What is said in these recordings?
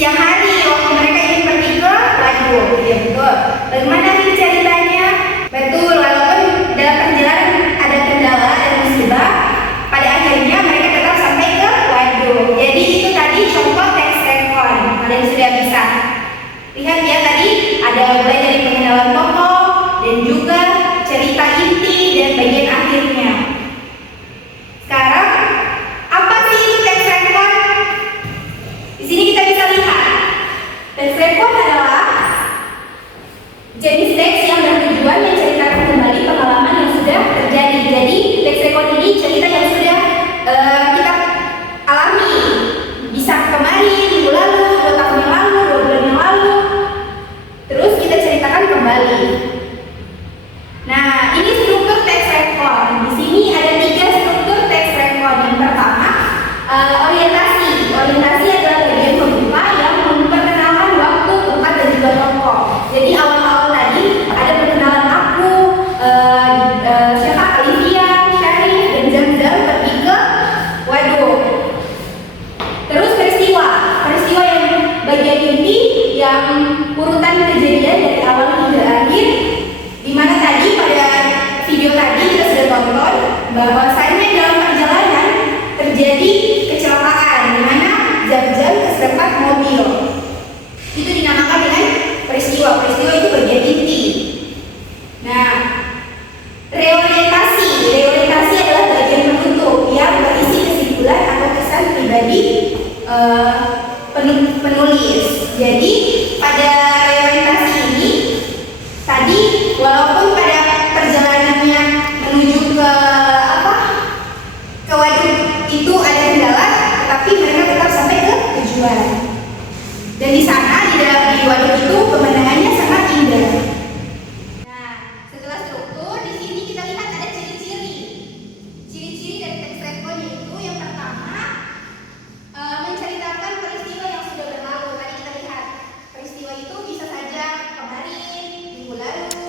siang hari waktu mereka ingin pergi ke Waduh. Ya betul. Bagaimana ini ceritanya? Betul, walaupun dalam perjalanan ada kendala dan musibah, pada akhirnya mereka tetap sampai ke Waduh. Jadi itu tadi contoh teks rekon. Kalian sudah bisa lihat ya, tadi ada mulai dari pengenalan tokoh dan juga cerita inti dan bagian akhirnya. Sekarang apa sih itu teks rekon? Di sini kita bisa lihat teks rekon adalah jenis teks yang bertujuan menceritakan kembali pengalaman yang sudah terjadi. Jadi teks rekon ini cerita yang sudah kita alami, bisa kemarin, minggu lalu, 2 tahun yang lalu, 2 bulan yang lalu, terus kita ceritakan kembali. Nah, ini struktur teks rekon. Di sini ada 3 struktur teks rekon. Yang pertama, orientasi. Orientasi adalah bagian pembuka yang memperkenalkan waktu, tempat, dan juga tokoh. Jadi awal-awal tadi ada perkenalan aku, siapa, Olivia, Syarif, dan Zamzam pergi ke Waduh. Terus peristiwa. Peristiwa yang bagian inti, yang urutan kejadian dari awal hingga akhir. Dimana tadi pada video tadi kita sudah tonton bahwasanya dalam perjalanan terjadi kecelakaan di mana Zamzam keserempet mobil. Itu dinamakan dengan peristiwa. Peristiwa itu bagian inti. Nah, reorientasi. Reorientasi adalah bagian penutup yang berisi kesimpulan atau kesan pribadi penulis. Jadi pada reorientasi ini tadi walaupun pada perjalanannya menuju ke Waduh itu ada kendala, tetapi mereka tetap sampai ke tujuan. Dan di sana di Waduh itu pemandangannya sangat indah. Nah, setelah struktur di sini kita lihat ada ciri-ciri. Ciri-ciri dari teks rekon yaitu yang pertama menceritakan peristiwa yang sudah berlalu. Tadi kita lihat peristiwa itu bisa saja kemarin, minggu lalu,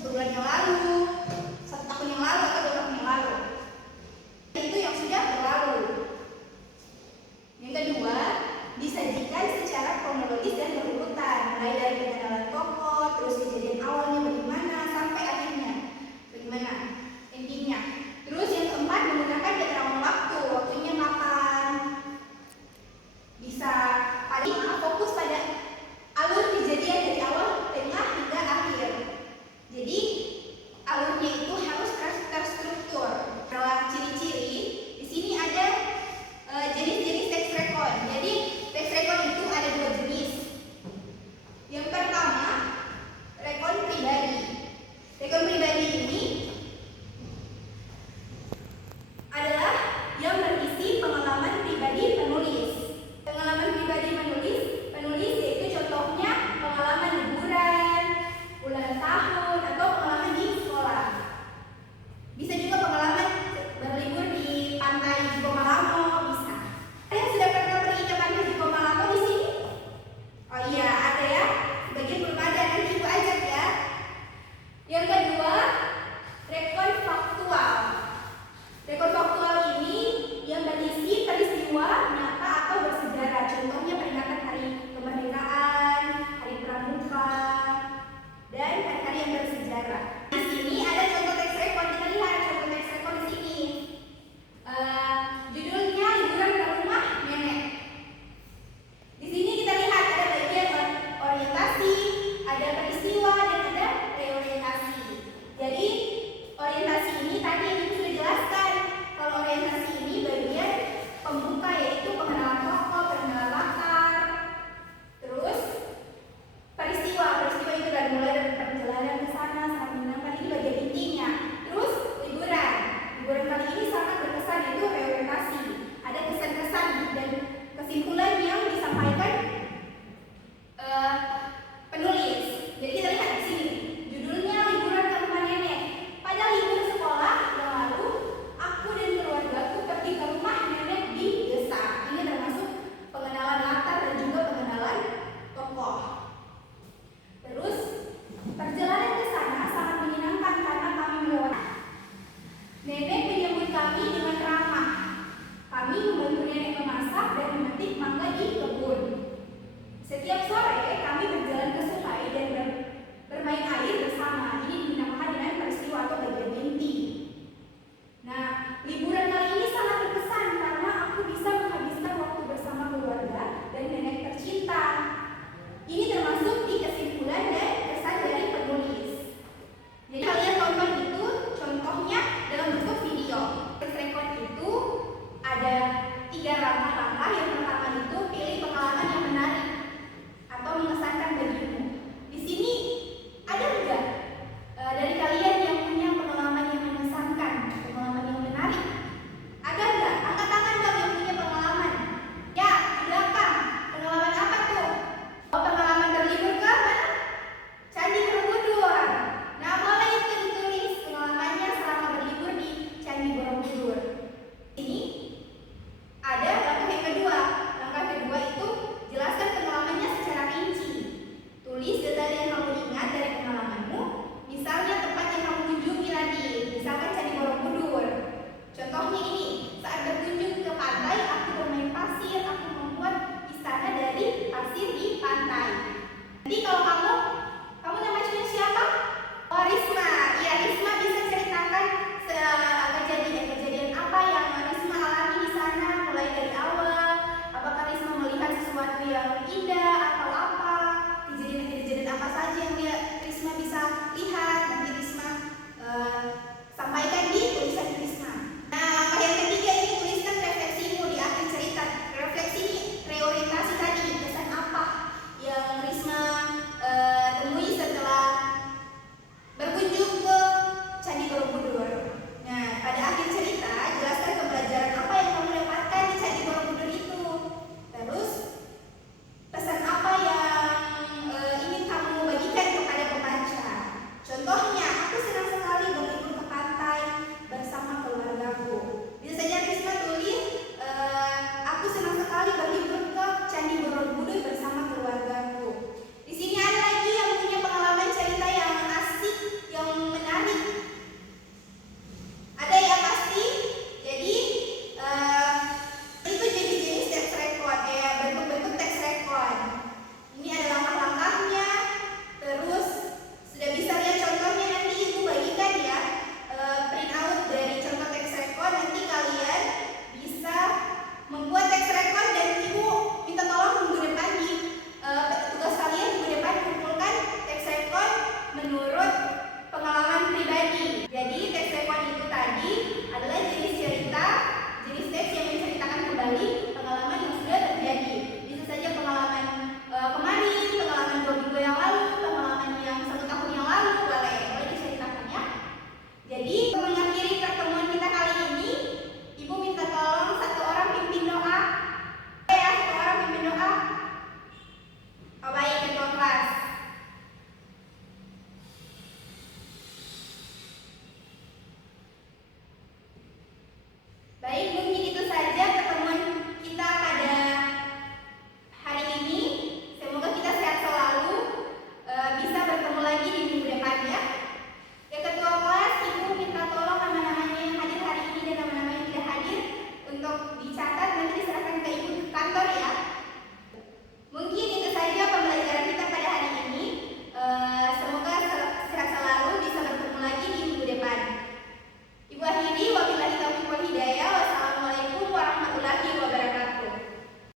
1 bulan yang lalu, 1 tahun yang lalu, atau 2 tahun yang lalu. Itu yang sudah berlalu. Yang kedua, disajikan secara kronologis dan berurutan, mulai dari pengenalan tokoh, terus kejadian awalnya bagaimana sampai akhirnya bagaimana endingnya. Terus yang keempat, menggunakan keterangan waktu, waktunya kapan. Bisa fokus pada alur kejadian dari awal, tengah hingga akhir. Jadi alurnya itu harus terstruktur. Setelah ciri-ciri, di sini ada jenis-jenis teks rekon. Jadi teks rekon itu ada 2 jenis. Yang pertama, rekon pribadi. Rekon pribadi ini Nanti kalau kamu namanya siapa? Oh, Risma. Ya, Risma bisa ceritakan kejadian apa yang Risma alami di sana mulai dari awal. Apakah Risma melihat sesuatu yang indah